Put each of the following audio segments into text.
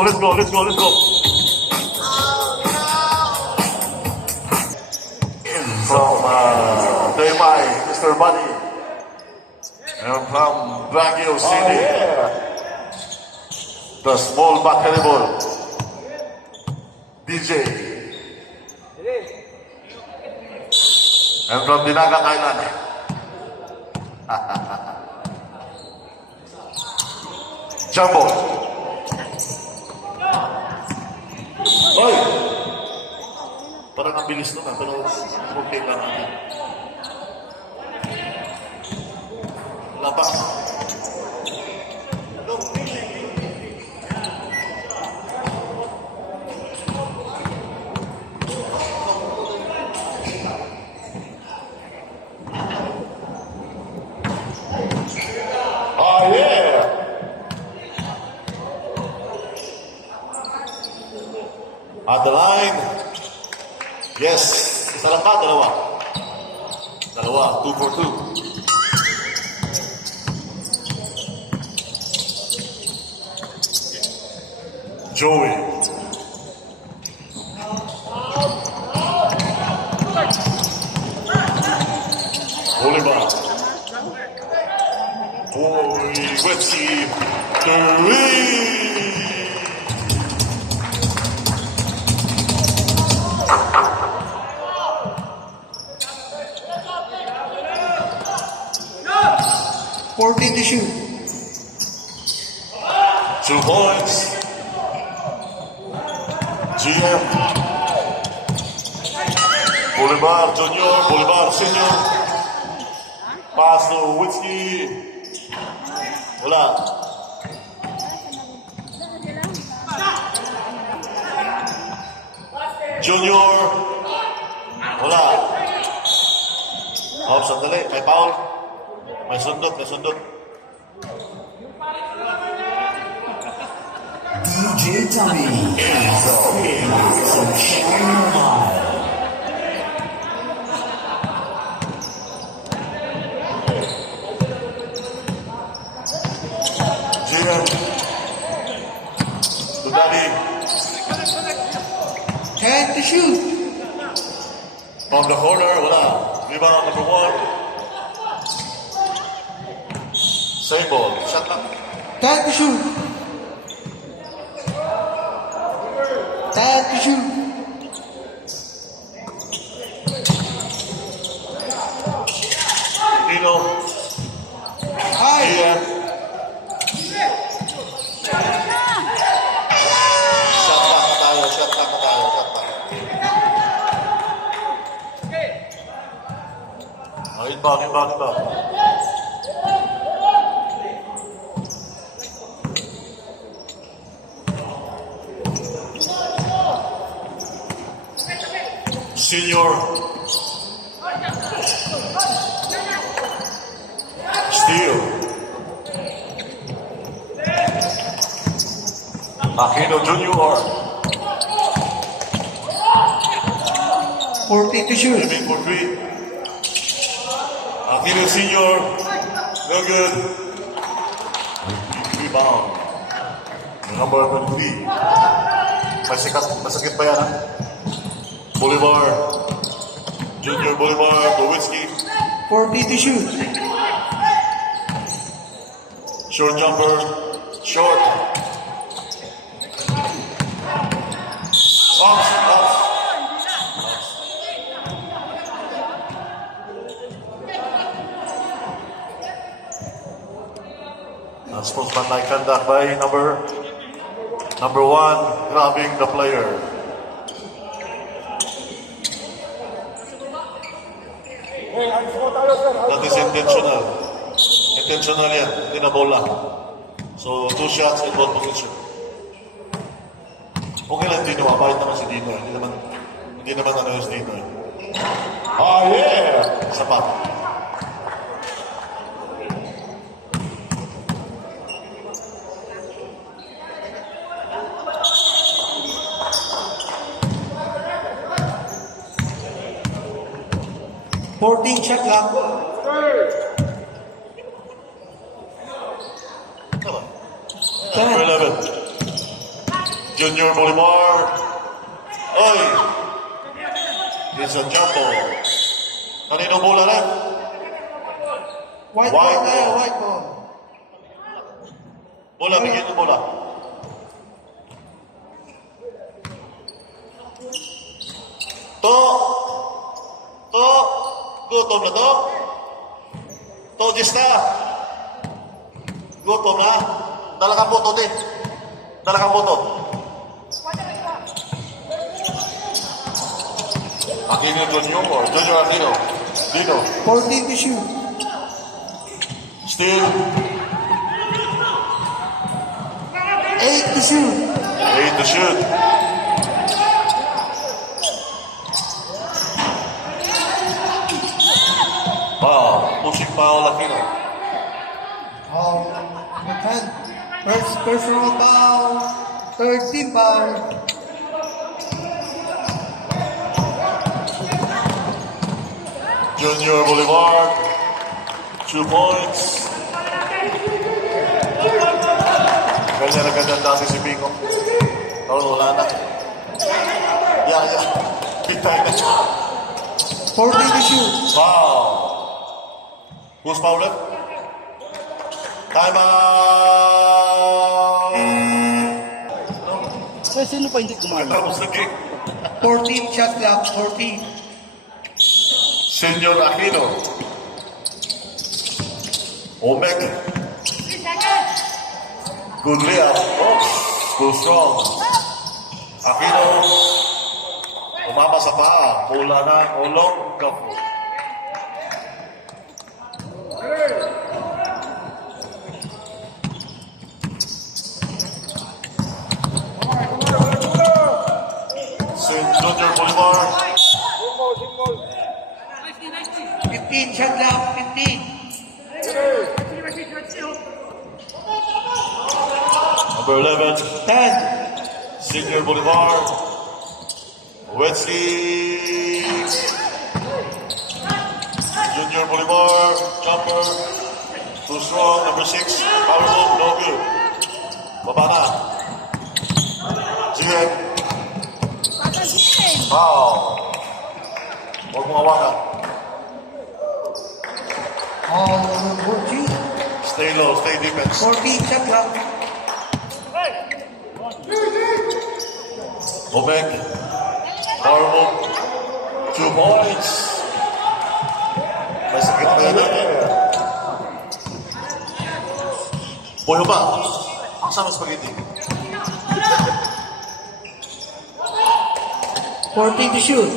let's go, let's go, let's go. From Daymay, Mr. Buddy. And from Baguio City, the small but terrible DJ. And from Dinagang Island, Jumbo. Oy! Parang ang bilis naman, pero okay lang. Wala pa. Oh, yeah! At the line. Yes. Isa lang ba? Dalawa. Dalawa. 2 for 2. Joey. Oliver. Boy, let's see. 3. To shoot. 2 points. GM. Bolivar Junior, Bolivar Senior. Pass to Whiskey. Wala. Junior. Wala. Oh, sandali. May foul. May sundot, may sundot. DJ Tommy is from Shanghai. GM. Dudani. 10 to shoot. On the corner, wala. Rebound number 1. Same ball. Shot lang. 10 to shoot. 10 to shoot. Dino. High. GM. Shot back na tayo, shot back na tayo, shot back. Oh, inbound, inbound, inbound. Senior. Steal. Aquino Junior. 40 to shoot. Aiming for 3. Aquino Senior. No good. Rebound. Number 23. Masakit pa yan, ha? Bolivar. Junior Bolivar. Nowinski. 40 to shoot. Short jumper. Short. Off. Unsportsmanlike conduct by number 1, grabbing the player. That is intentional. Intentional yan. Hindi na bola. So, 2 shots in ball position. Okay lang Dino. Bakit naman si Dino? Hindi naman ano yung si Dino. Oh, yeah! Sapat. Shot clock. Number 11. Junior Bolivar. Oy! It's a jump ball. Kanino bola rin? White White ball tayo, ball. white ball. Bola, bigyan ng bola. To! To! Gutom na to? To, Gista! Gutom na? Dala kang boto din. Dala kang boto. Aquino Junior, Junior Aquino. Dino. 14 to shoot. Still. 8 to shoot. 8 to shoot. Wow, pushing foul Aquino. The 10. First personal foul. Third team foul. Junior Bolivar, 2 points. Ganyan na ganyan dati si Pico. Pero wala na. Yeah. Big time na siya. 14 to shoot. Foul. Who's fouled? Time out. Sino pa hindi kumalo? Tapos na game. 14 shot clock. 14. Senyor Aquino. Omega. Good layup. Oh, too strong. Aquino. Umama sa paa. Bola na. Olong. Kapo. Junior Bolivar. 15 shot clock. 15. Number 11. 10. Senior Bolivar. Wesley. Junior Bolivar. Jumper. Too strong. Number 6. Power move. No good. Baba na. Sige. Foul. Huwag mo hawakan. Number 14. Stay low. Stay defense. 14 shot clock. Obek. Power move. 2 points. Masakit na yun. Boy, ba? Asa mas spaghetti? 14 to shoot.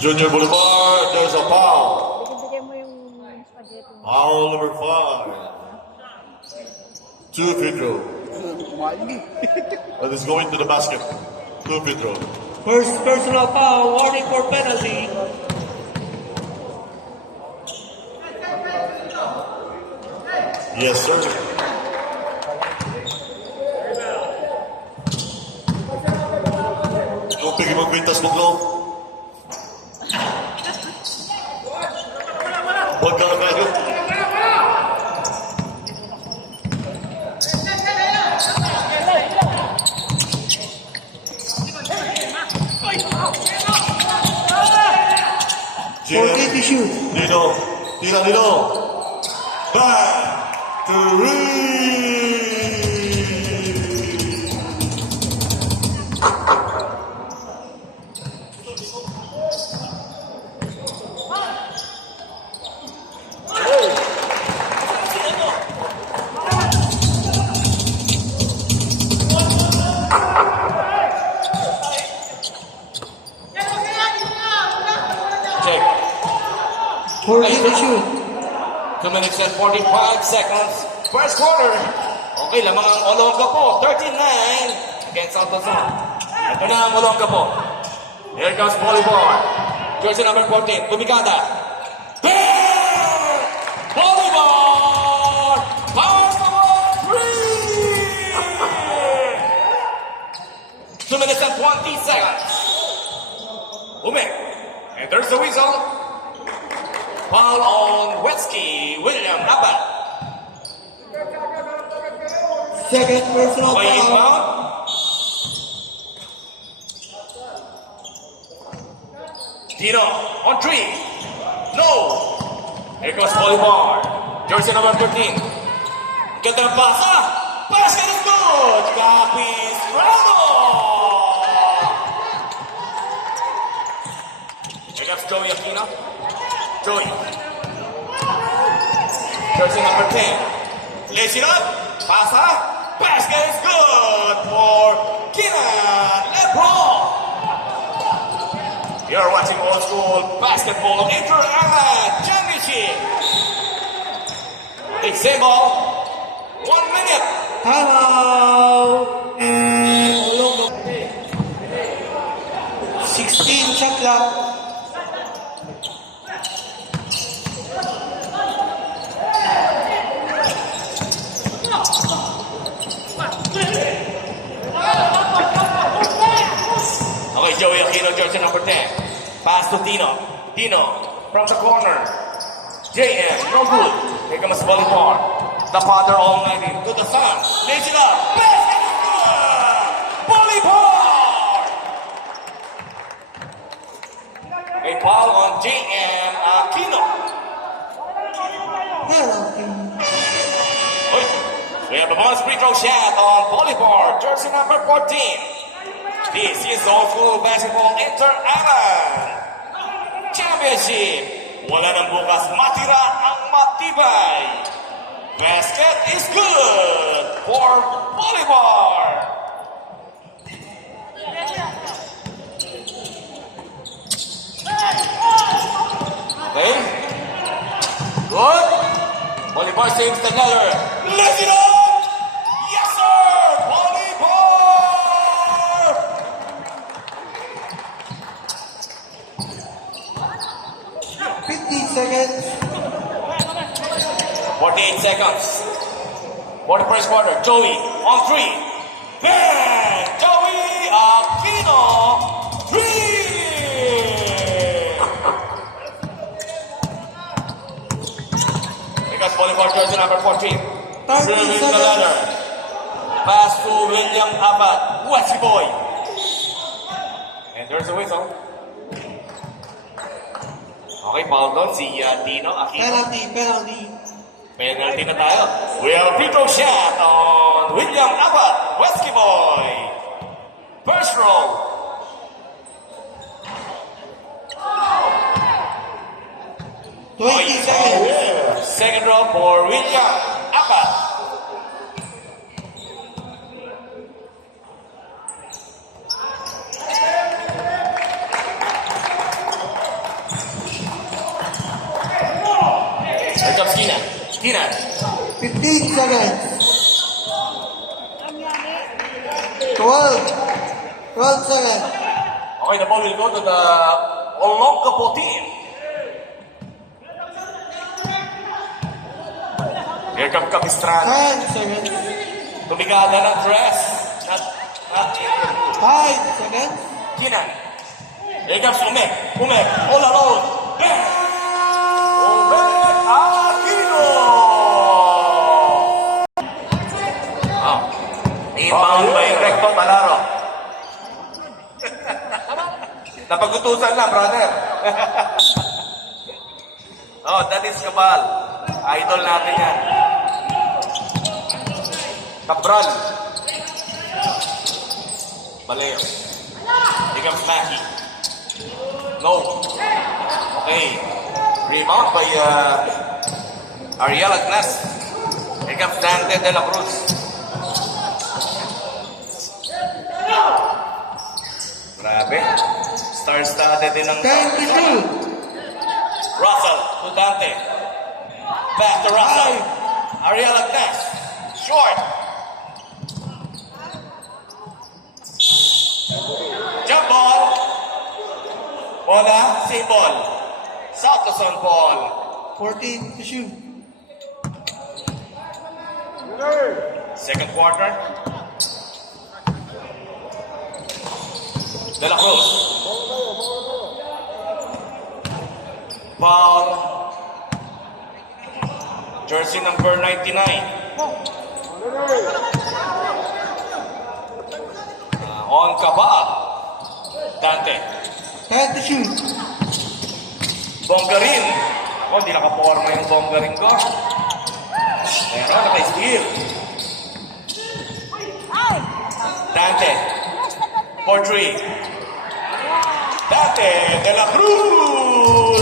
Junior Bolivar, there's a foul. Bigyan mo yung spaghetti. Foul number 5. 2 free throw. Kumali. That is going to the basket. 2 free throw. First personal foul. Warning for penalty. Yes, sir. Yung pigi magbintas mo, Glo. Huwag ka na kayo. Jim, 14 to shoot. Dino, tira Dino. Back to Reed. Check. 14 to shoot. 2 minutes and 45 seconds. First quarter. Okay, lamang ang Olongapo. 39 against Altazon. Ito na ang Olongapo. Here comes Bolivar. Jersey number 14. Tumikada. Bang! Bolivar! Power number 3! 2 minutes and 20 seconds. Umek. And there's the whistle. Foul on Wetsky, William Abba. Second personal Okay, foul. inbound. Tino on three. No. Here goes Bolivar. Jersey number 13. Ganda ng pasa. Basket is good. Capistrano. Here comes Joey Aquino. Joey. Jersey number 10. Lays it up. Pasa. Basket is good for Keenan LeBron. You're watching old school basketball Inter-Aman Championship. It's same ball. 1 minute. Timeout. 16 shot clock. Okay, Joey Aquino, jersey number 10. Pass to Tino. Tino from the corner. JM, no good. Here comes Bolivar. The father all night to the sun. Lays it up. Basket is good. Bolivar. A foul on JM Aquino. Penalty. Oy, we have a bonus free throw shot on Bolivar, jersey number 14. This is also basketball Inter-Aman Championship. Wala nang bukas, matira ang matibay. Basket is good for Bolivar. Okay. Good. Bolivar saves the nether. Lift it up! Yes, sir! Bolivar! 15 seconds. 48 seconds. For the first quarter, Joey on three. Bang! Joey Aquino, three! Because Bolivar jersey number 14. 30 Serving the seconds. ladder. Pass to William Abad. Westy boy. And there's a whistle. Okay, foul doon si Tino Aquino. Penalty. Penalty na tayo. We have a free throw shot on William Abad. Westy boy. First roll. Okay, 20 seconds. second roll for William Abad. Here comes Keenan. Keenan. 15 seconds. 12. 12 seconds. Okay, the ball will go to the Olongapo team. Here comes Capistrano. 10 seconds. Tumigada ng dress. Not 5 seconds. Keenan. Here comes Umek. Umek. All alone. Bang! Umek Aquino! Oh. Inbound by Recto Malaro. Napagutusan lang, brother. Oh, that is Cabal. Idol natin yan. Cabral. Baleo. Here comes Mackie. No. Okay. Rebound by Ariel Agnes. Here comes Dante de la Cruz. Grabe. Star-studded din ang... 10 to shoot. Russell to Dante. Back to Russell. Ariel Agnes. Short. Jump ball. Bola. Same ball. South Luzon ball. 14 to shoot. Second quarter. De La Cruz. Foul. Jersey number 99. on Kabal. Dante. 10 to shoot. Bonggarin. Ako, hindi nakaporma yung Bonggarin ko. Meron, naka-steal. Dante. For 3. Dante de la Cruz.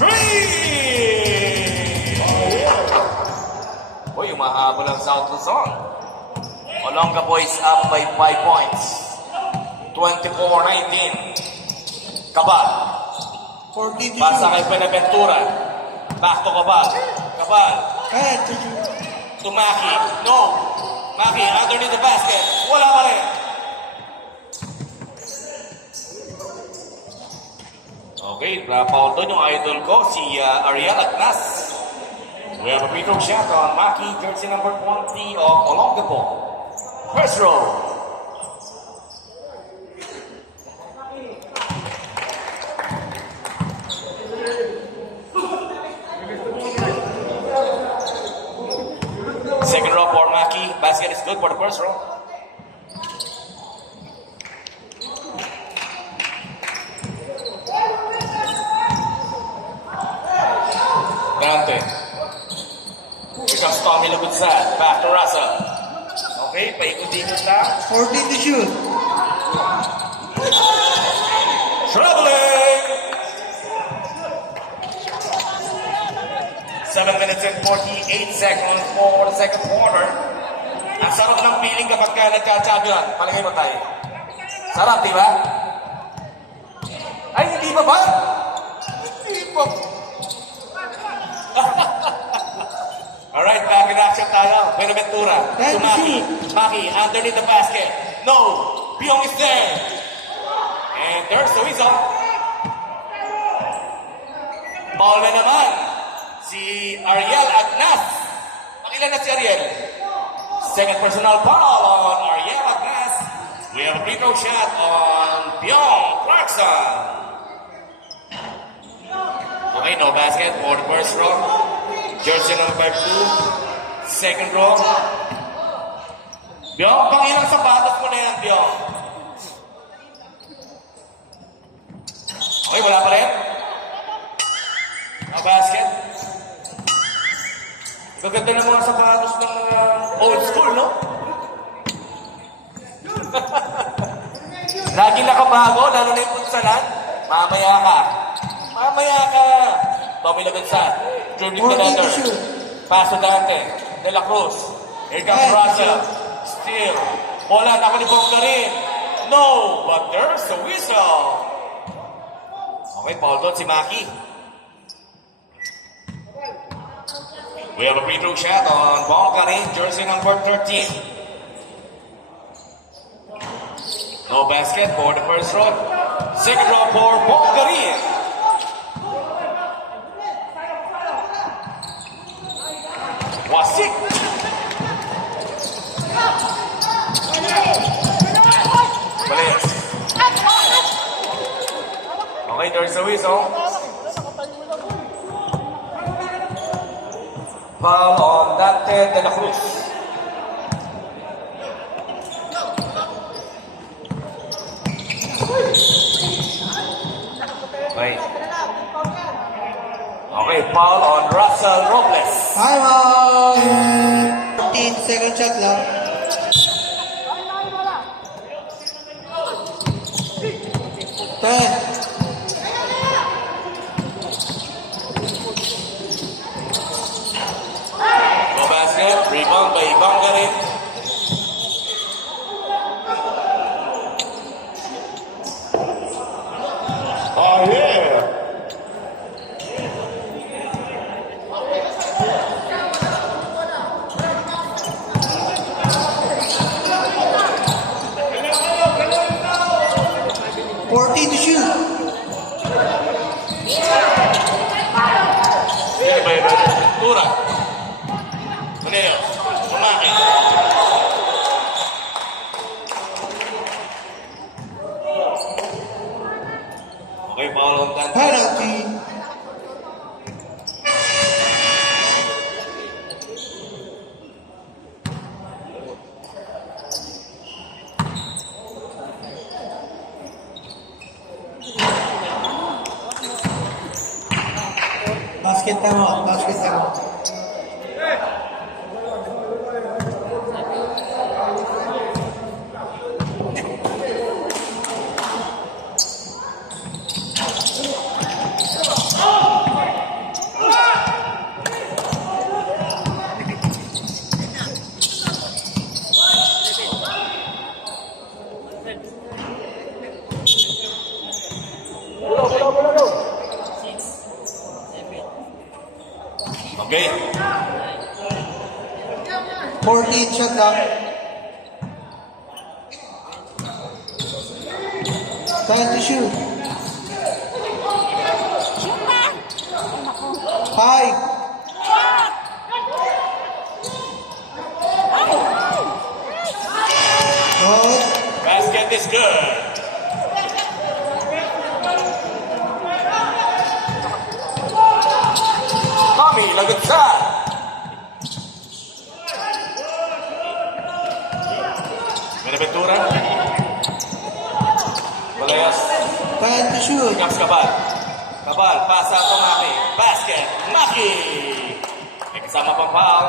3! Uy, umahabol ang South Luzon. Olonga Boys up by 5 points. 24-19. Kabal. 14 to Pasa shoot. kay Benaventura. Back to Kabal. Kabal. 10 to shoot. To Maki. No. Maki, underneath the basket. Wala pa rin. Okay, foul doon yung idol ko, si Ariel Agnas. We have a free throw shot on Maki, jersey number 20 of Olongapo. First row. Second row for Maki. Basket is good for the first row. Dante. Here comes Tommy Lagutsad. Back to Russell. Okay, paikot-ikot lang. 14 to shoot. Traveling! 7 minutes and 48 seconds for the second quarter. Ang sarap ng feeling kapag ka nagka-champion. Palagay mo tayo. Sarap, di ba? Ay, hindi pa ba? Hindi pa. Alright, back in action tayo. Benaventura. To Maki. Maki, underneath the basket. No! Pyong is there. And there's the whistle. Ball na naman. Si Ariel Agnas. Pakilan na si Ariel. Second personal foul on Ariel Agnas. We have a free throw shot on Pyong Clarkson. Okay, no basket for the first row. Jersey number 2. Second row. Pyong, pangilang sapatos mo na yan, Pyong. Okay, wala pa rin. No basket. Gaganda ng mga sapatos ng old school, no? Lagi nakabago, lalo na yung punsalan. Mamaya ka. Mamaya ka. Tommy Lagutsad. Dribbling the 14 to letter. shoot. Pass to Dante. De La Cruz. Here comes Russell. Steal. Bola na ni Bonggarin. No, but there's the whistle. Okay, foul doon si Maki. We have a free throw shot on Bonggarin, jersey number 13. No basket for the first row. Second row for Bonggarin. Wasik. Balik. Okay, there's a whistle. Foul on Dante de la Cruz. Okay. Okay, foul on Russell Robles. Time out. 14 second shot lang. 10. No basket, rebound by Bonggarin. Oh yeah. To shoot. Sige ba yun? Tura. Maneo. Umaki. Okay, foul on Dante. Penalty. Basket time out. Basket time out. Okay. 14 shot clock. Time to shoot. 5. Good. Basket is good. Tommy, lagot shot. Benaventura. Balayas. Time to shoot. Gaps Kabal. Kabal, pasa to Maki. Basket. Maki. May kasama pang foul.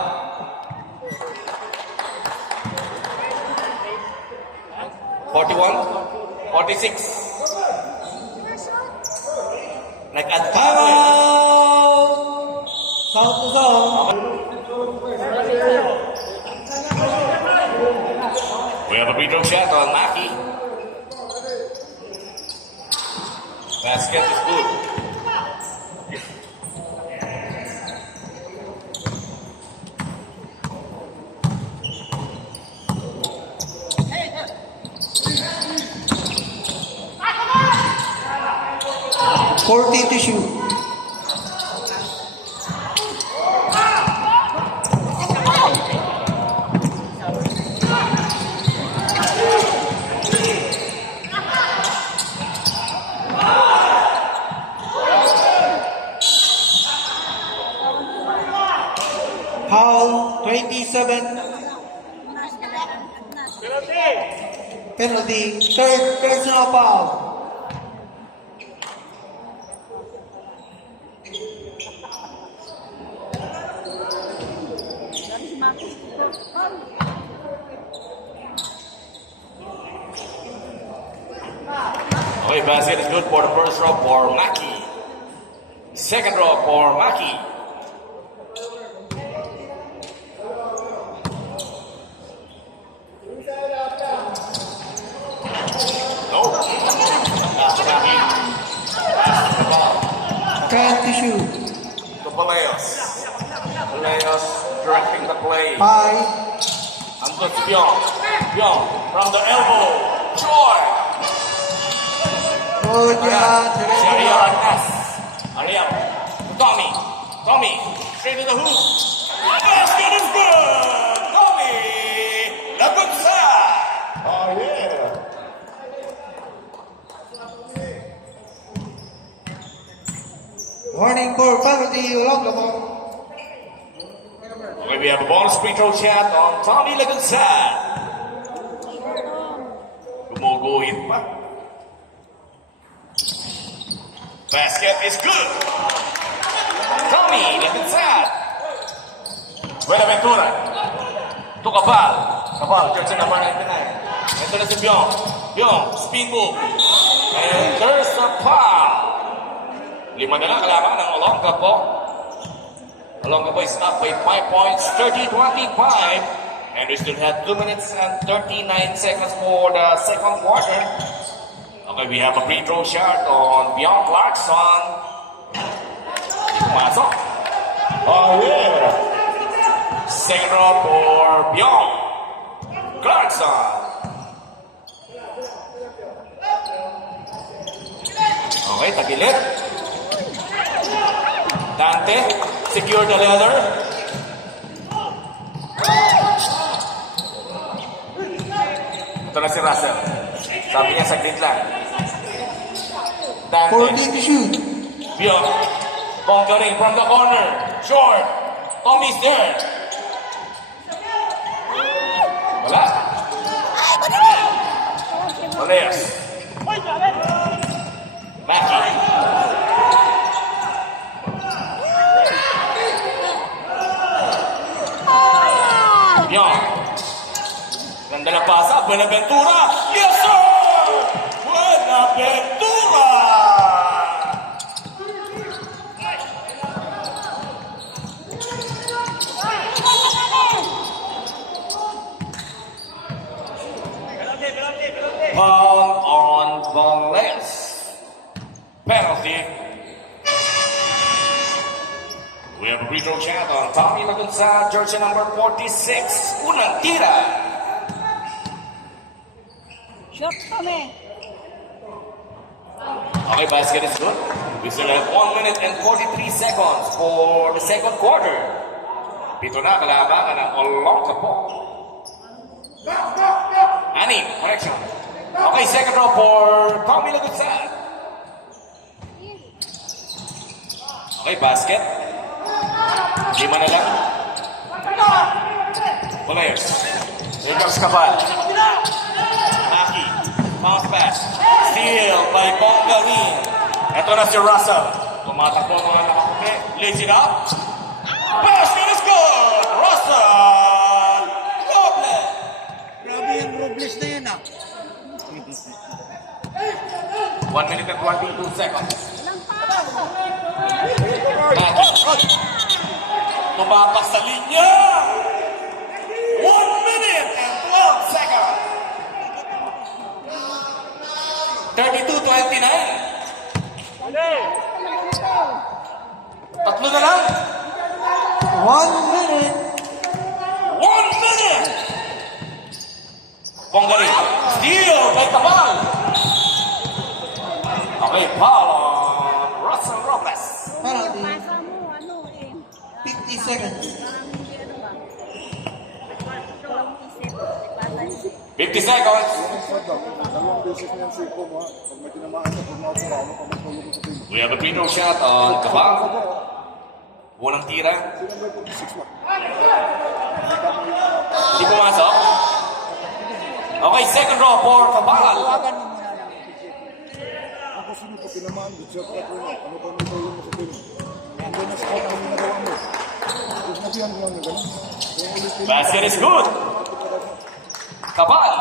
(41) 46. Nag-add pa Time rin. out. Count to zone. We have a free throw shot on Maki. Basket is good. Fourteen to shoot. Foul 27. Penalty. Third personal foul. Okay, basket is good for the first row for Maki. Second row for Maki. No. That's Maki. Ten to shoot. To Palacios. Palacios directing the play. 5. Anton Byong. Byong from the elbow. Short. Good Ayan. job. Si Ariel Agnas. Ariel. Tommy. Tommy. Straight to the hoop. Basket is good. Tommy. The good side. Oh, yeah. Warning for penalty. Olongapo. Okay, we have a bonus free throw shot on Tommy Lagunsad. Gumuguhit pa. Basket is good. Tommy Lagunsad. Buenaventura. To Cabal. Cabal, jersey number 99. Ito na si Byong. Byong, spin move. And there's a foul. 5 na lang kalaban ng Olongapo. Olongapo is up by 5 points, 30-25. And we still have 2 minutes and 39 seconds for the second quarter. Okay, we have a free throw shot on Byong Clarkson. Pumasok. Oh, yeah. Second row for Byong Clarkson. Okay, tagilid. Dante, secure the leather. Ito na si Russell. Sabi niya, saglit lang. Dante, 14 to shoot. Byong, conquering from the corner. Short. Tommy's there. Wala. Malias. Maki. Ganda na pasa, Buenaventura! Yes, sir! Buenaventura! Foul on Valdez. Penalty. We have a free throw chant on Tommy Lagunsa, jersey number 46. Unang tira. Shot kami. Okay, basket is good. We still have 1 minute and 43 seconds for the second quarter. Pito na kalabangan ng Olongapo. Ani, correction. Okay, second row for Tommy Lagunsa. Okay, basket. 5 na lang. Players. Here comes Kapal. Maki. Bounce pass. Steal by Bongalin. Ito na si Russell. Tumatakbo ang mga nakaputi. Lays it up. Basket is good! Russell! Goblin! Grabe yung Robles na yan, ah. 1 minute and 22 seconds. Tumapak sa linya! 1 minute and 12 seconds. 32-29. Tatlo na lang. 1 minute. 1 minute. Bongarin. Steal by Tabal. Okay, foul on Russell Robles. Penalty. Pasa mo, ano eh. 50 seconds. Parang hindi, ano ba? 50 seconds. Dalawang beses na yan si Como, ha? Pag may tinamaan sa pag sa ramo, pag magtulog ko sa team. We have a free throw shot on Kabang. Unang tira. Sino may 46 na? Hindi pumasok. Okay, second row for Kabang. Tawagan mo muna lang. Ako sino pag tinamaan, good shot ka po na. Ano pa may tulog mo sa team? Hindi na scout ang ginagawa mo. Kung sinabihan mo lang na gano'n. Kung ulit team, Basket is good. Kabal.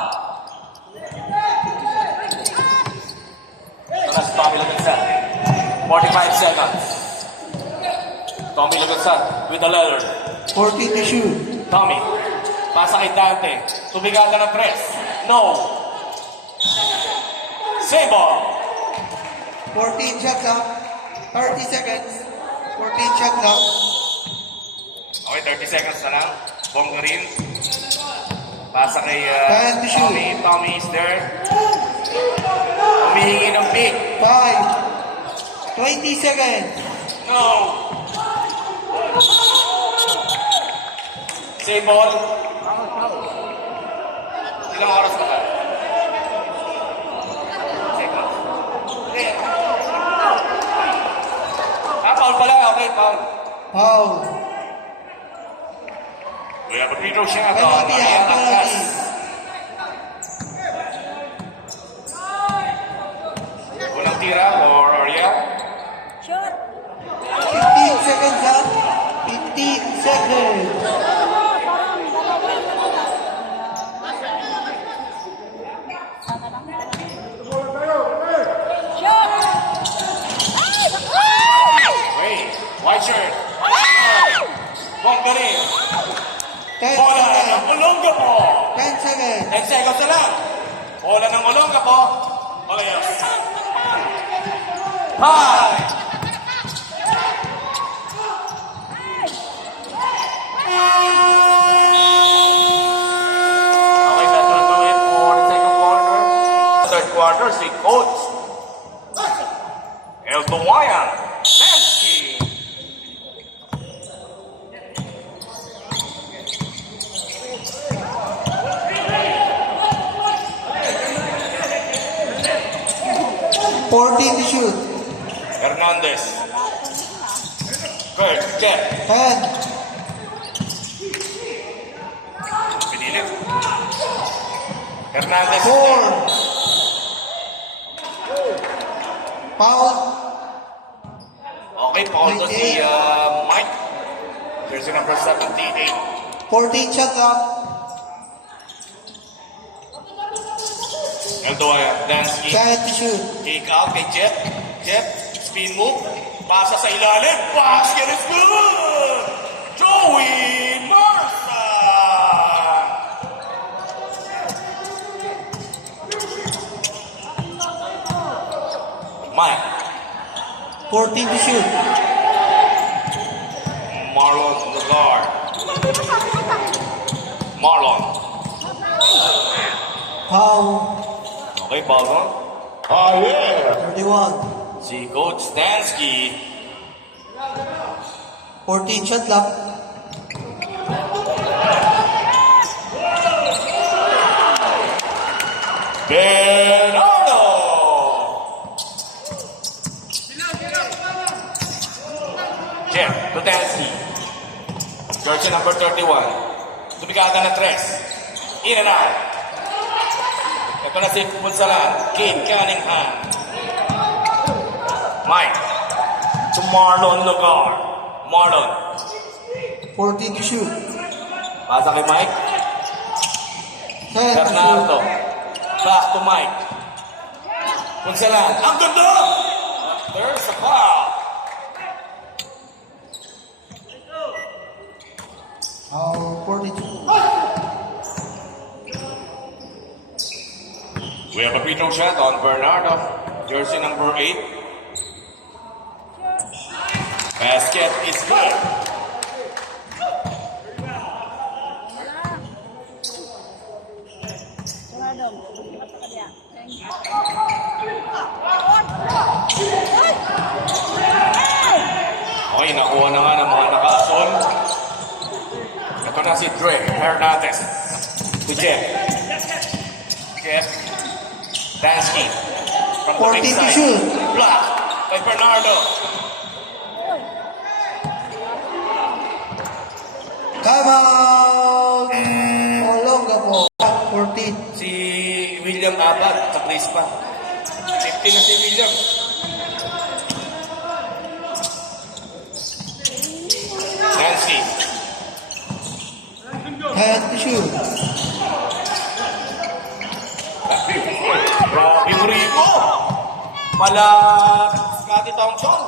Ito na si Tommy Lagunsan. 45 seconds. Tommy Lagunsan with the leather. 14 to shoot. Tommy. Pasa kay Dante. Tumigata ng press. No. Save ball. 14 shots up. 30 seconds. 14 shots up. Okay, 30 seconds na lang. Bongarin. Pasa kay Time to shoot. Tommy. Tommy is there. Humihingi ng pick. 5. 20 seconds. No. Save ball. Ilang oras pa ka? Seconds. Okay. Foul pala. Okay, foul. Foul. We have a free throw shot on Penalty, Ariel penalty. Acas. Unang tira or Ariel. Shot. 15 seconds up. 15 seconds. Parang dalawa yung Shot! Wait, white shirt. Bongarin. 10 Bola ng seconds. Olongapo. 10 seconds. 10 seconds na lang. Bola ng Olongapo. Olayos. 5. Okay, that will do it for the second quarter. Third quarter, si Coach El Duwayan Sensky. Fourteen to shoot. Hernandez. Good, check. 10. Pinilit. Hernandez. 4. Foul. Okay, Paul to si Mike. Jersey number 78. 14 shots up. Dansky. 10 to shoot. Kick out kay Jeff. Jeff, spin move. Pasa sa ilalim. Basket is good! Joey Martha! Mike. 14 to shoot. Marlon Lagar. Marlon. Foul. Okay, Balon. Ah, yeah. 31. Si Coach Dansky. 14 shot clock. Bernardo! Jeff, to Dansky. Jersey number 31. Tumigada na 3. In and out. Ito na si Punsalan. Kate Cunningham. Mike. To Marlon Lugar. Marlon. 14 to shoot. Pasa kay Mike. 10 to Bernardo. shoot. Back to Mike. Punsalan. Ang ganda! There's a foul. Foul 42. We have a free throw shot on Bernardo. Jersey number 8. Basket is good. Wala daw. Lipat sa kanya. Thank you. Okay, nakuha na nga ng mga naka-asol. Ito na si Dre Hernandez. To Jeff. Jeff. Dansky. From the 14 big to side. shoot. Block by Bernardo. Come out! Olonga po. 14. Si William Abad sa place pa. 50 na si William. Dansky. 10 to shoot. Grabe mo rito. Mala Scotty Thompson.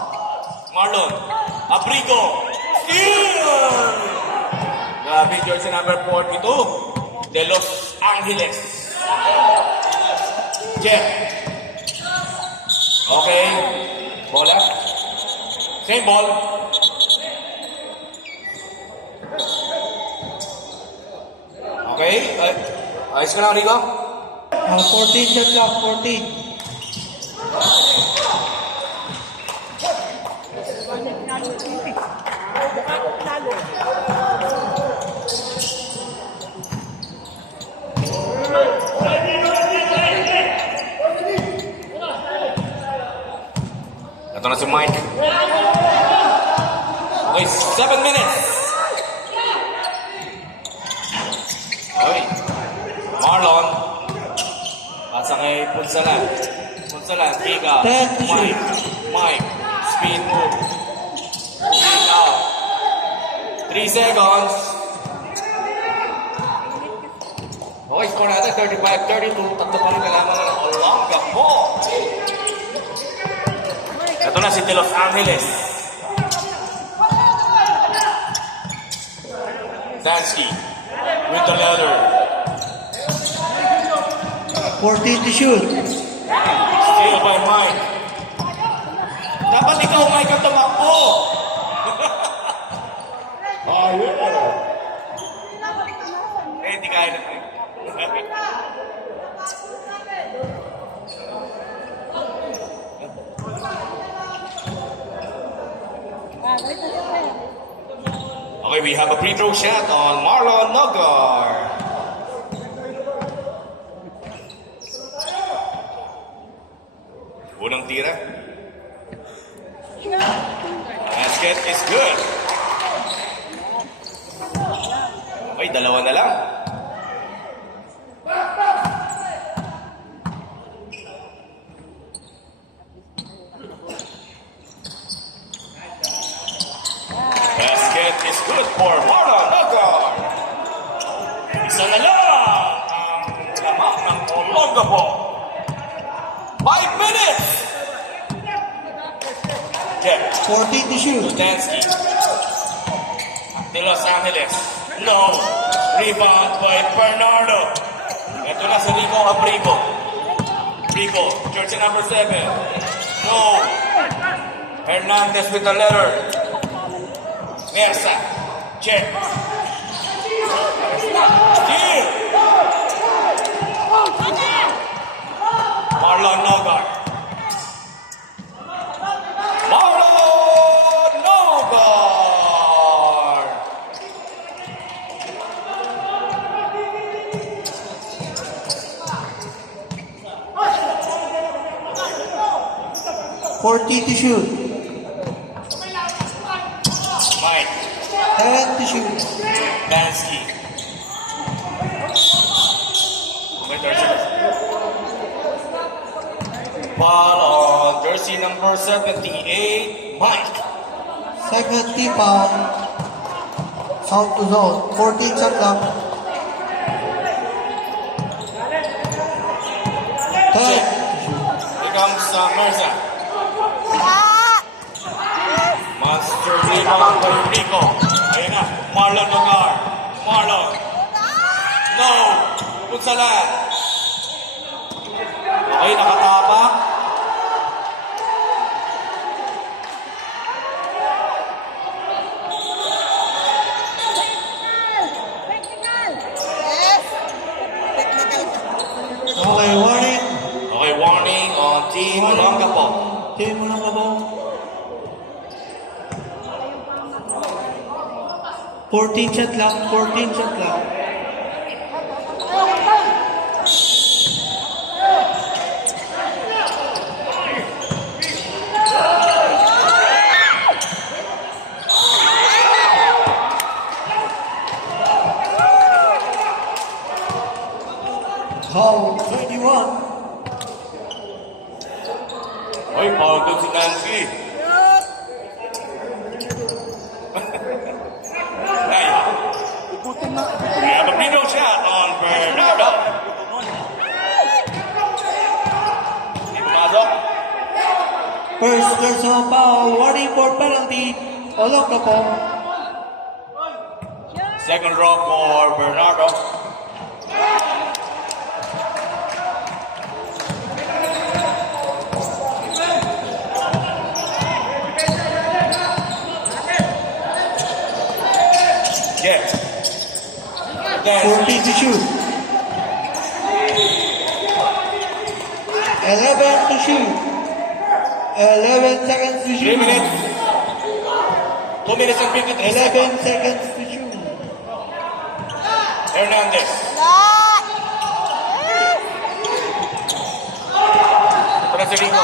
Marlon. Abrigo. Steal! Grabe, jersey number 42. De Los Angeles. Jeff. Okay. Bola. Same ball. Okay. Ayos ka lang, Rico? 14 shot clock. 14. Ito na si Mike. Okay, 7 minutes. Okay. Marlon. Pasa kay Punsalan. Punsalan, kick out. Mike. Mike. Speed move. Kick out. 3 seconds. Okay, score natin 35-32. Tatlo pa rin kailangan ng Olonga po. Ito na si De Los Angeles. Dansky with the leather. 14 to shoot. Steal by Mike. Dapat ikaw, Mike, ang tumakbo. Ah, yeah. Hindi kaya na Mike. Okay, we have a free throw shot on Marlon Nogar. Unang tira. Basket is good. Okay, dalawa na lang. Basket is good for Marlon Nogar. Isa na lang ang lamak ng Olonga po. Check. 14 to shoot. Ludansky. De Los Angeles. No. Rebound by Bernardo. Ito na si Rico Abrigo. Rico, jersey number 7. No. Hernandez with the letter. Mersa. Check. Steal. Marlon Nogar. Marlon Nogar. Fourteen to shoot. Mike. 10 to shoot. Lansky. Ball on jersey number 78, Mike. Second team foul. Out to zone. 14 shot clock. 10. Here comes Merza. Monster rebound by Rico. Ayun na, Marlon Nogar. Marlon. No! Punsalan. Okay, nakatapak. Okay, warning. Okay, warning on Team Olongapo. Team Olongapo. 14 shot clock. 14 shot clock. Foul 21. Ay, foul doon si Nancy. Ay, Ikutin na. we have a free throw shot on Bernardo. Hindi pumasok. First personal foul. Warning for penalty. Olongapo. Second row for Bernardo. Yes. Yes. 14 to shoot. 11 to shoot. 11 seconds to 3 shoot. minutes. 2 minutes and 53 11 seconds. seconds to shoot. Hernandez. Para si Rico.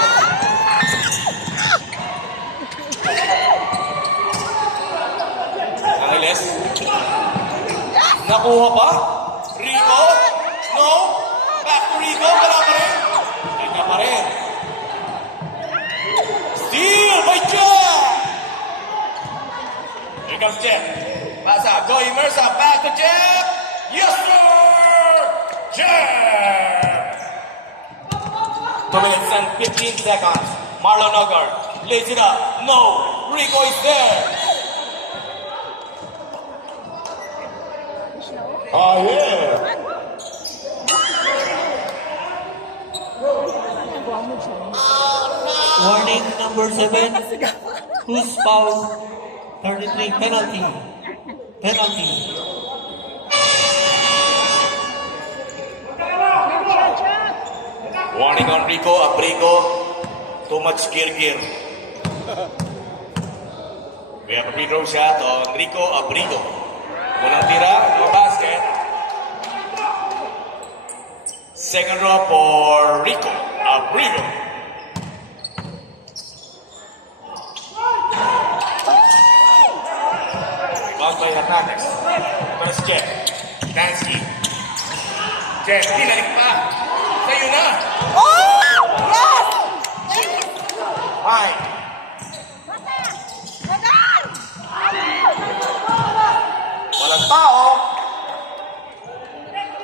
Angeles. Nakuha pa? Rico? No? Back to Rico? Wala pa rin? Rico pa rin. Steal by Jeff! Here comes Jeff. Pasa, Joey Mersa, back to Jeff! Yes, sir! Jeff! 2 minutes and 15 seconds. Marlon Nogar lays it up. No! Rico is there! Oh, yeah! Warning number 7. Who's foul? 33 penalty. Penalty. Warning on Rico Abrigo. Too much gear. We have a free throw shot on Rico Abrigo. Unang tira, no basket. Second row for Rico Abrigo. Rebound by Hernandez. First check. Dansky. Check. Pinalik pa. Sa'yo na. Fine. Walang tao.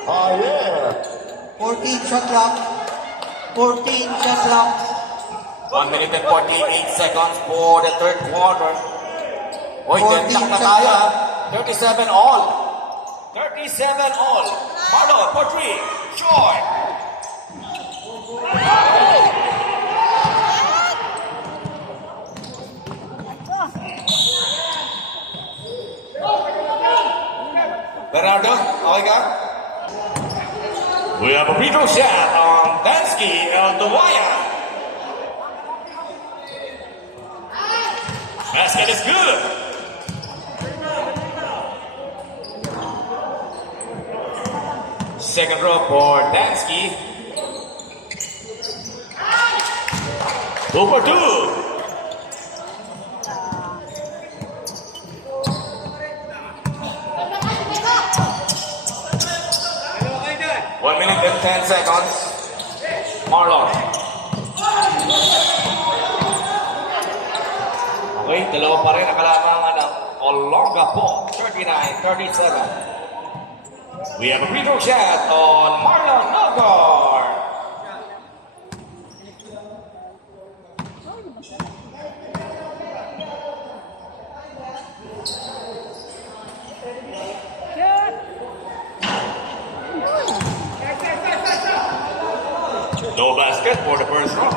Ah, yeah. 14 shot clock. 14 shot clock. 1 minute and 48 seconds for the third quarter. Uy, 14 10 na tayo ha. 37 all. 37 all. Marlon for 3. Short. Bernardo, okay ka? We have a free throw shot on Dansky Eldowayan. Basket is good. Second row for Dansky. 2 for 2. One minute and 10 seconds. Marlon. Okay, dalawa pa rin ang kalamangan ng Olongapo. 39-37. We have a free throw shot on Marlon Nogar. No basket for the first round.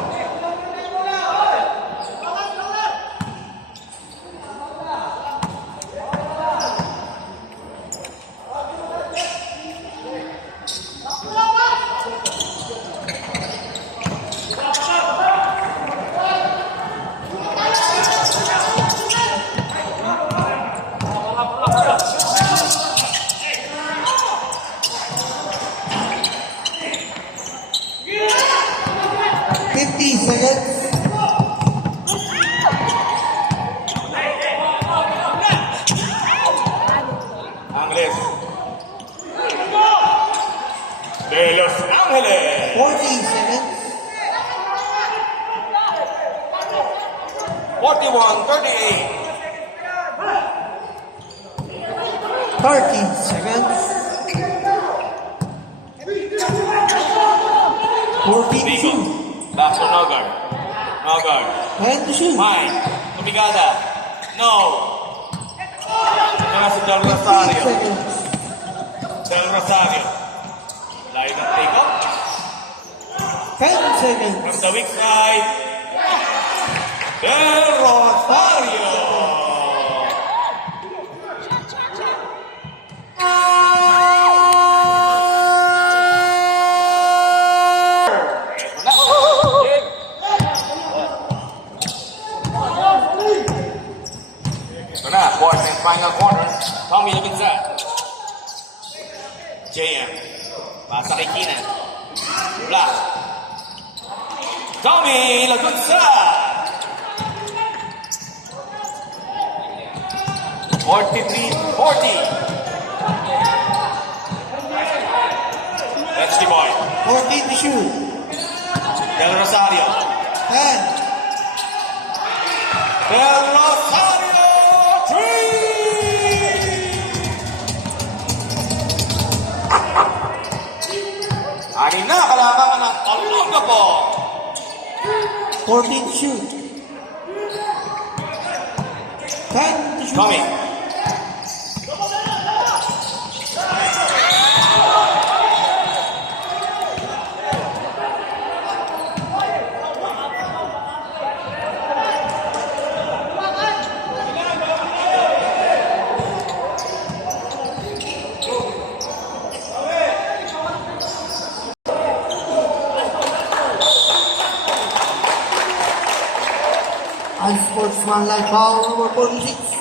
Ángeles. De Los Ángeles. 14 seconds. 41-38. 13 seconds. 14 Nico. shoot. Back to Nogar. Nogar. 10 to shoot. Mine. Tumigada. No. Ito na si Del 15 Rosario. seconds. Del Rosario. Line of take-up. 10 seconds. From the weak side. Del Rosario. Ito na, fourth and final quarter. Tommy Lagunza. JM. Pasa kay Keenan. Black. Tommy Lagunza. 43-40. That's the boy. 14 to shoot. Del Rosario. 10. Del Rosario. 3. Anin na kalamangan ng Olongapo. 14 to shoot. 10 to shoot. Tommy. Unsportsmanlike foul number 46.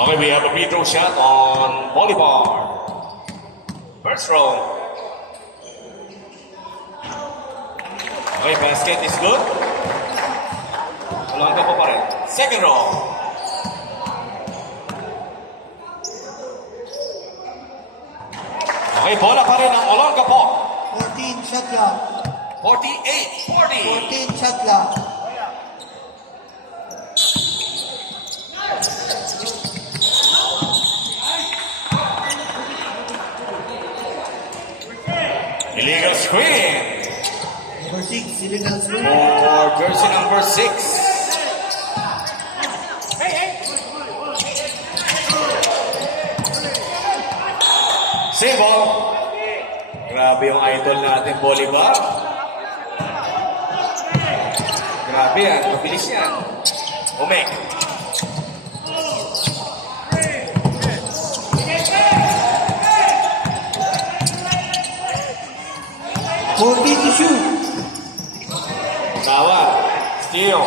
Okay, we have a free throw shot on Bolivar. First row. Okay, basket is good. Olongapo pa rin. Second row. Okay, bola pa rin ang Olongapo. 14 shot clock. 48-40. 14 shot clock. Eagle screen. Number 6, Silinal Swing. For jersey number 6. Save ball. Grabe yung idol natin, Bolivar. Grabe yan, mabilis yan. Umek. 40 to shoot. Tawa. Steal.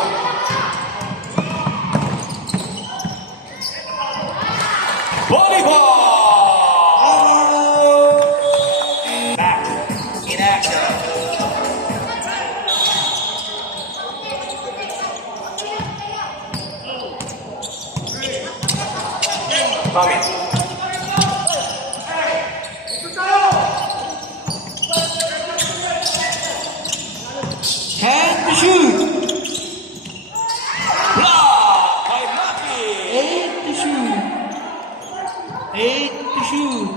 Volleyball! Back. In action. Tommy. 10 to shoot. Block by Maki. 8 to shoot. 8 to shoot.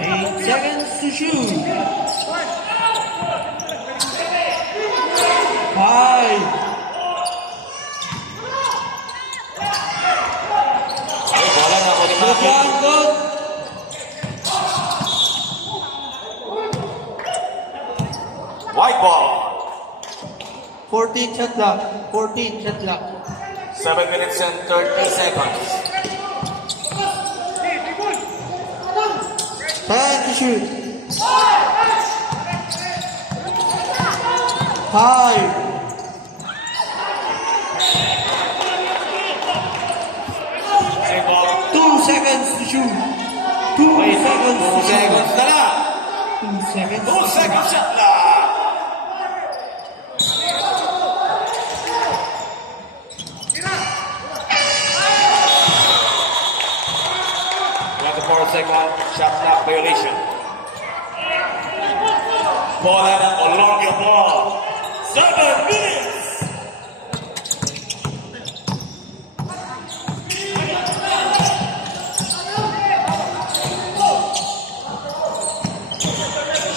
8 seconds to shoot. 5. Ay, bola na ako ni Good Maki. one, good. White ball. 14 shot clock. 14 shot clock. 7 minutes and 30 seconds. 10 to shoot. 5. Save ball. 2 seconds to shoot. 2 seconds to 2 shoot. seconds na lang. 2 seconds. 2 seconds shot lang. Another 4-second shot clock violation. Bola na Colombia ball. 7 minutes.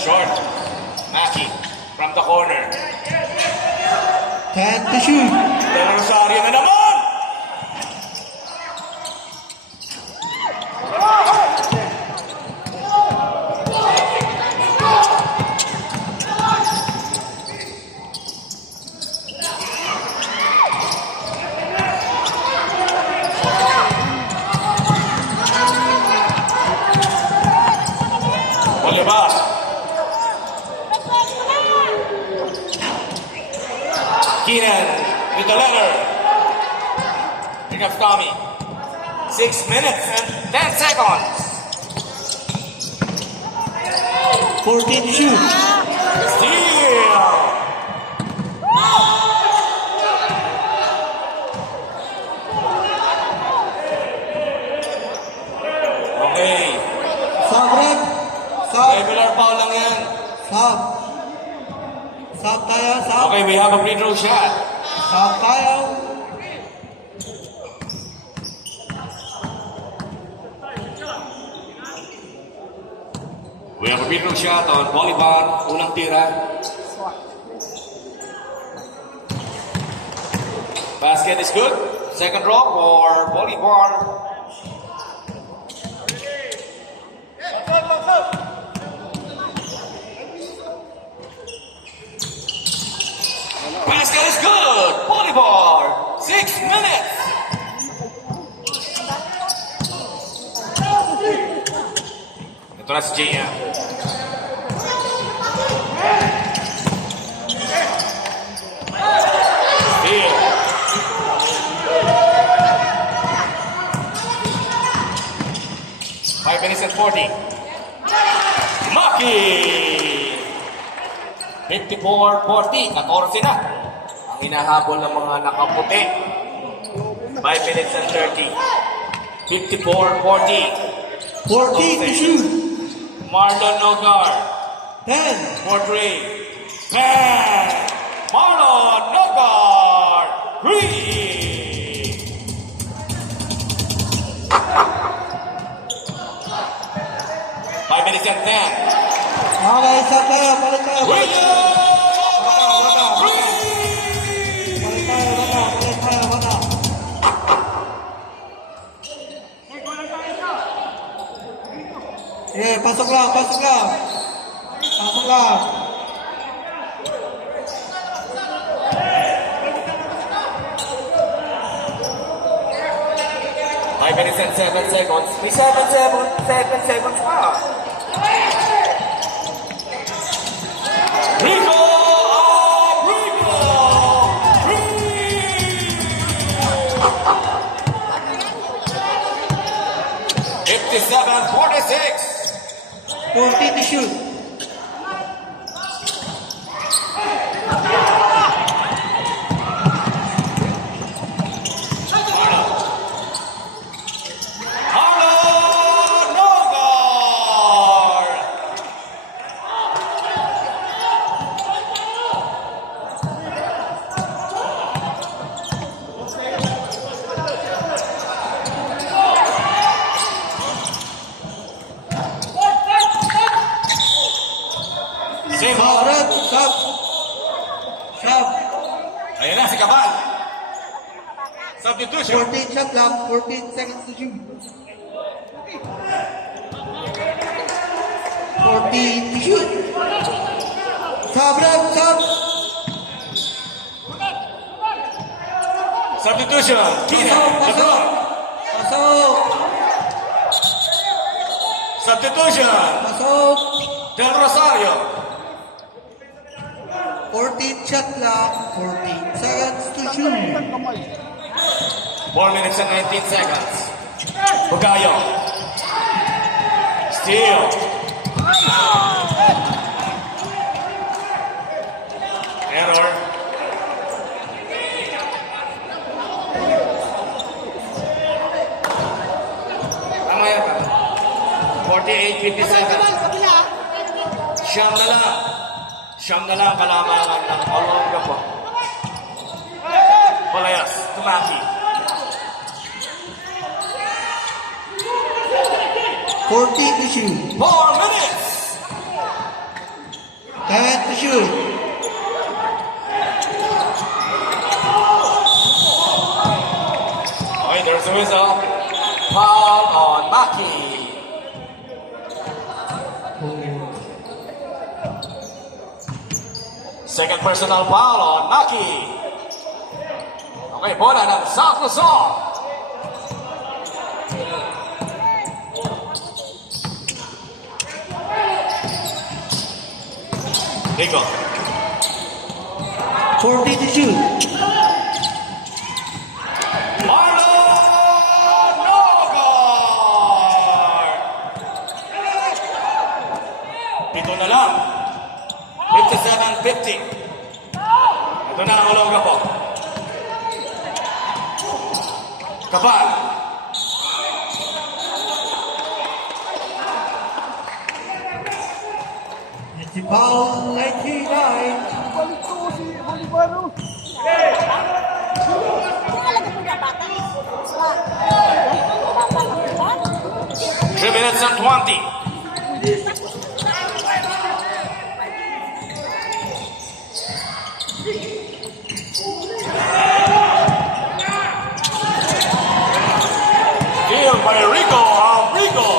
Short. Maki from the corner. 10 to shoot. Pero Rosario na naman. Bolivar. Keenan with the letter. Here comes Tommy. 6 minutes and 10 seconds. 14 to shoot. Steal. Okay. Sub rep. Sub. Regular foul lang yan. Sub. Sub tayo. Sub. Okay, we have a free throw shot. Sub tayo. We have a free throw shot on Bolivar. Unang tira. Basket is good. Second draw for Bolivar. Basket is good. Bolivar. 6 minutes. Ito na si JM. Steal. Five minutes and 40. Maki! 54-40. 14 na. Ang hinahabol ng mga nakaputi. 5 minutes and 30. 54-40. 14 to shoot. Marlon Nogar. 10. For 3. 10. Marlon Nogar. 3. 5 minutes and 10. Okay, stop tayo. Balik tayo. Balik William tayo. Eh, pasok lang. Pasok lang. 5 minutes and 7 seconds. May 7 seconds pa. Rico Abrigo! 57-46. 14 to shoot. Arnold Nogar! Same ball. Red, stop. Stop. Ayan na si Cabal. Substitution. 14 shot lang. 14 seconds to shoot. 14 to shoot. Stop, Red, stop. Substitution. Kina. Pasok. Pasok. Substitution. Pasok. Del Rosario. 14 shot lang. 14 seconds to shoot. 4 minutes and 19 seconds. Bugayo. Steal. Error. Tama yan. 48-57. Siyam na lang kalamangan ng Olonga po. Palayas. Tumaki. 14 to shoot. 4 minutes. 10 to shoot. Okay, there's a whistle. Foul on Maki. Second personal foul on Maki. Okay, bola ng South Luzon. Rico. 14 to shoot. Marlon Nogar. Pito na lang. 57-50. Ito na ang Olonga po. Kapal. Si Paul 99. Balik ko si Bolivaro. 3 minutes and 20. Steal by Rico Abrigo.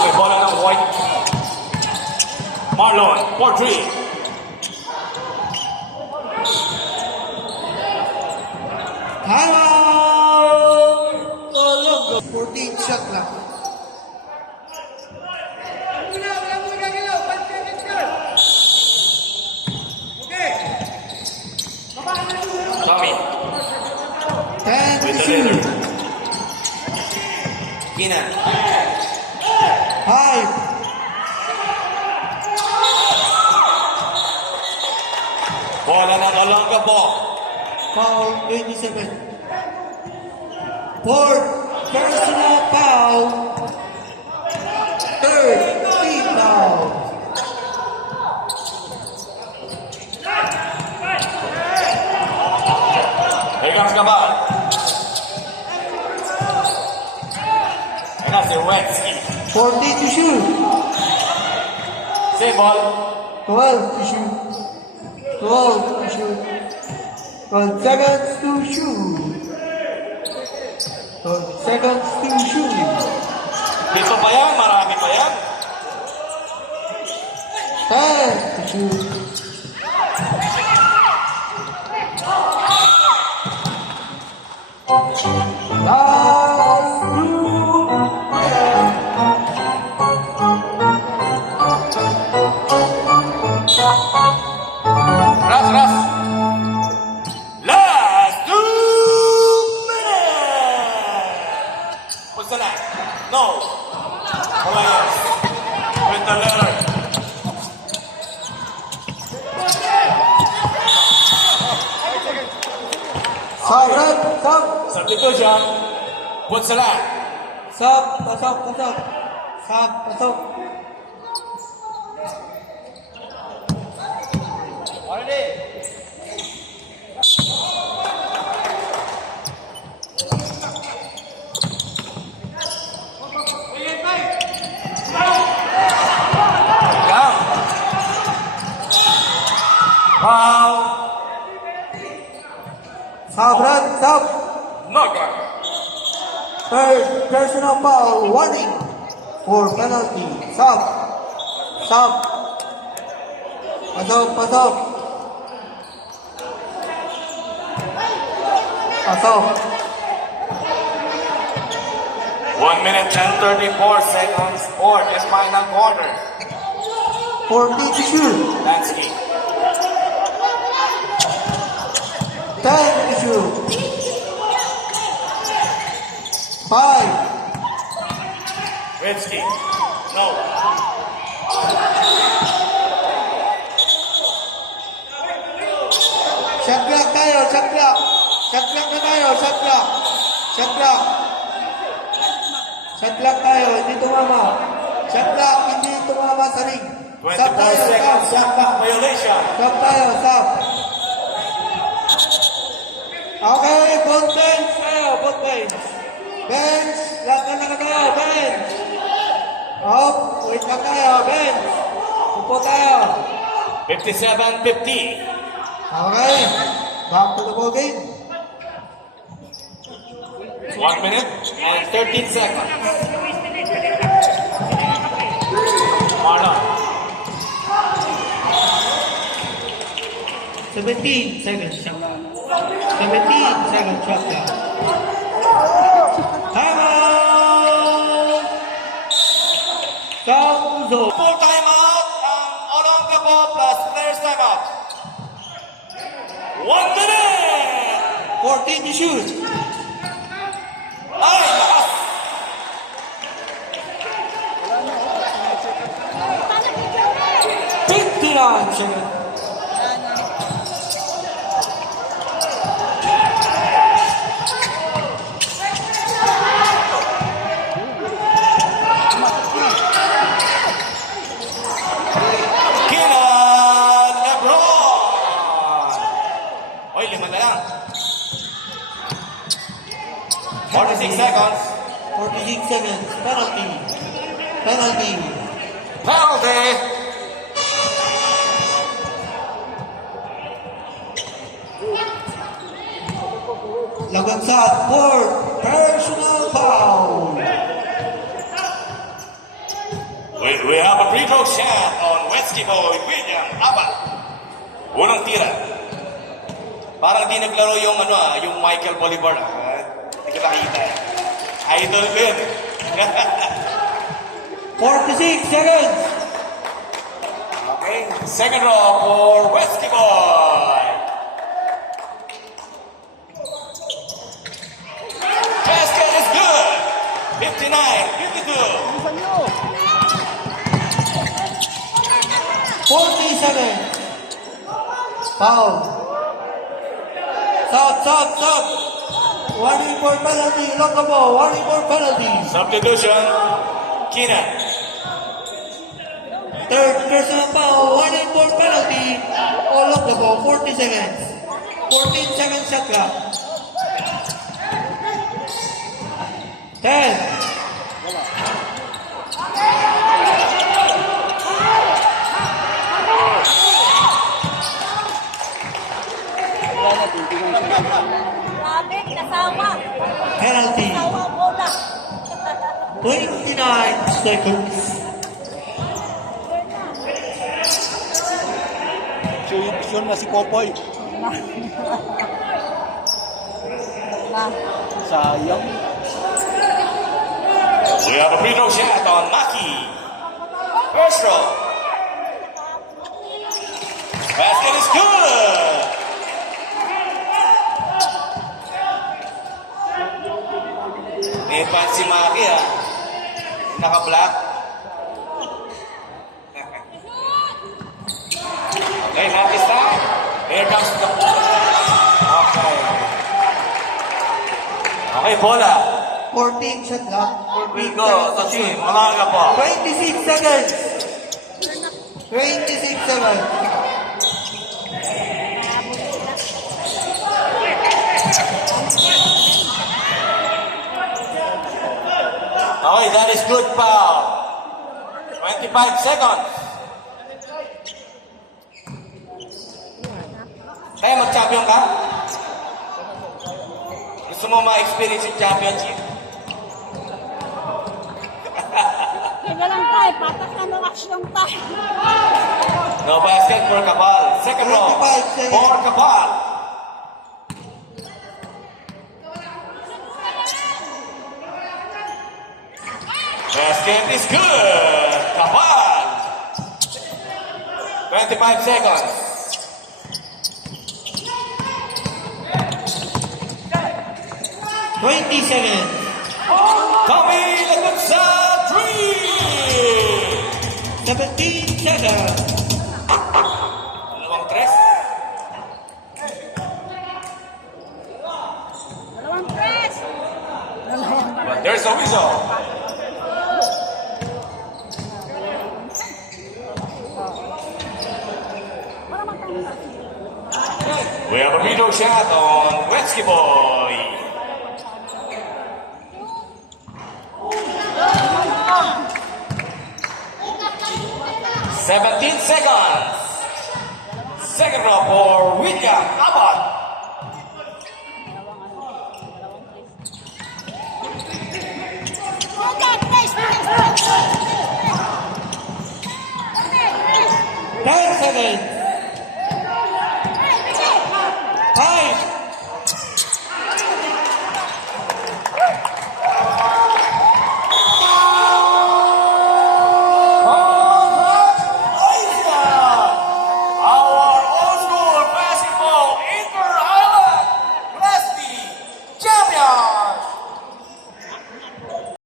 May bola ng White. Marlon, 4-3. Olonga. 14 shot lang. Tommy, 10 to with the shoot. leader. Kina. 5. Bola ng Olonga po. Foul 27. Fourth personal foul. Third team foul. Here comes Gabal. Ayan na si Wetsky. 14 to shoot. Same ball. 12 to shoot. 12 to shoot. 12 seconds to shoot. 12 seconds to shoot. Dito pa yan, marami pa yan. 10 to shoot. Last 2 minutes. Ras. Last 2 minutes. What's the line? No. Players. With the letter. Sub, red, sub, Substitution. What's the line? sub, pasok, pasok. Sub, pasok. Down. Foul. Sub, red, sub. Knockout. Third personal foul, warning for penalty. Sub, sub. Pasok, pasok. Pasok. 1 minute and 34 seconds for this final quarter. 14 to shoot. Lansky. 10 to shoot. 5. Wetsky. No. Shot clock tayo, shot clock. Shot clock na tayo, shot clock. Shot clock. Shot clock tayo, hindi tumama. Shot clock, hindi tumama sa ring. 24 Stop tayo, seconds. stop. Shot clock violation. Stop tayo, stop. Okay, both bench tayo, both bench. Bench, lahat na lang tayo, bench. Up, wait lang tayo, bench. Upo tayo. 57-50. Okay, back to the ball game. 1 minute and 13 seconds. Marlon. 17 seconds shot clock. 17 seconds shot clock. Time out! Kauzo. Full timeout ang Olongapo plus players timeout. 1 minute! 14 to shoot. Ay, lakas! 59 seconds. Kina Lebron! Oy, 5 na lang. 46 seconds. 46 seconds. Penalty. Penalty. Penalty! Lagansat for personal foul. We have a free throw shot on Wetsky Boy William Abba. Unang tira. Parang di naglaro yung yung Michael Bolivar. Hindi ko nakita. Idol ko yun. 46 seconds. Okay. Second row for Wetsky Boy. Basket is good. 59-52. 40 seconds. Foul. Stop, stop, stop. Warning for penalty. Ilocabo. Warning for penalty. Substitution. Keenan. Third personal foul. Warning for penalty. Ilocabo. 40 seconds. 14 seconds shot clock. 10. Wala na, 21 seconds. Grabe, kasawa. Penalty. Kasawa bola. 29 seconds. So, yun na si Popoy. Sayang. We have a free throw shot on Maki. First row. Basket is good. May pan si Maki ah. Naka-black. Okay, half is time. Here comes the... Okay. Okay, bola. 14 shot clock. We go. Toshi, malaga po. 26 seconds. 26 seconds. Okay, that is good foul. 25 seconds. Kaya mag-champion ka? Gusto mo ma-experience yung championship? Kaya lang tayo, patas na action tayo. No basket for Kapal. Second row 25 seconds. for Kapal. Basket is good. Kapal. 25 seconds. Twenty seconds. Tommy Lagunsa, three. 17 seconds. Dalawang tres. Dalawang press. But there's a whistle. We have a video shot on Wetsky Boy. Seventeen seconds. Second row for William Abad. Okay, press, press, press. 10 seconds.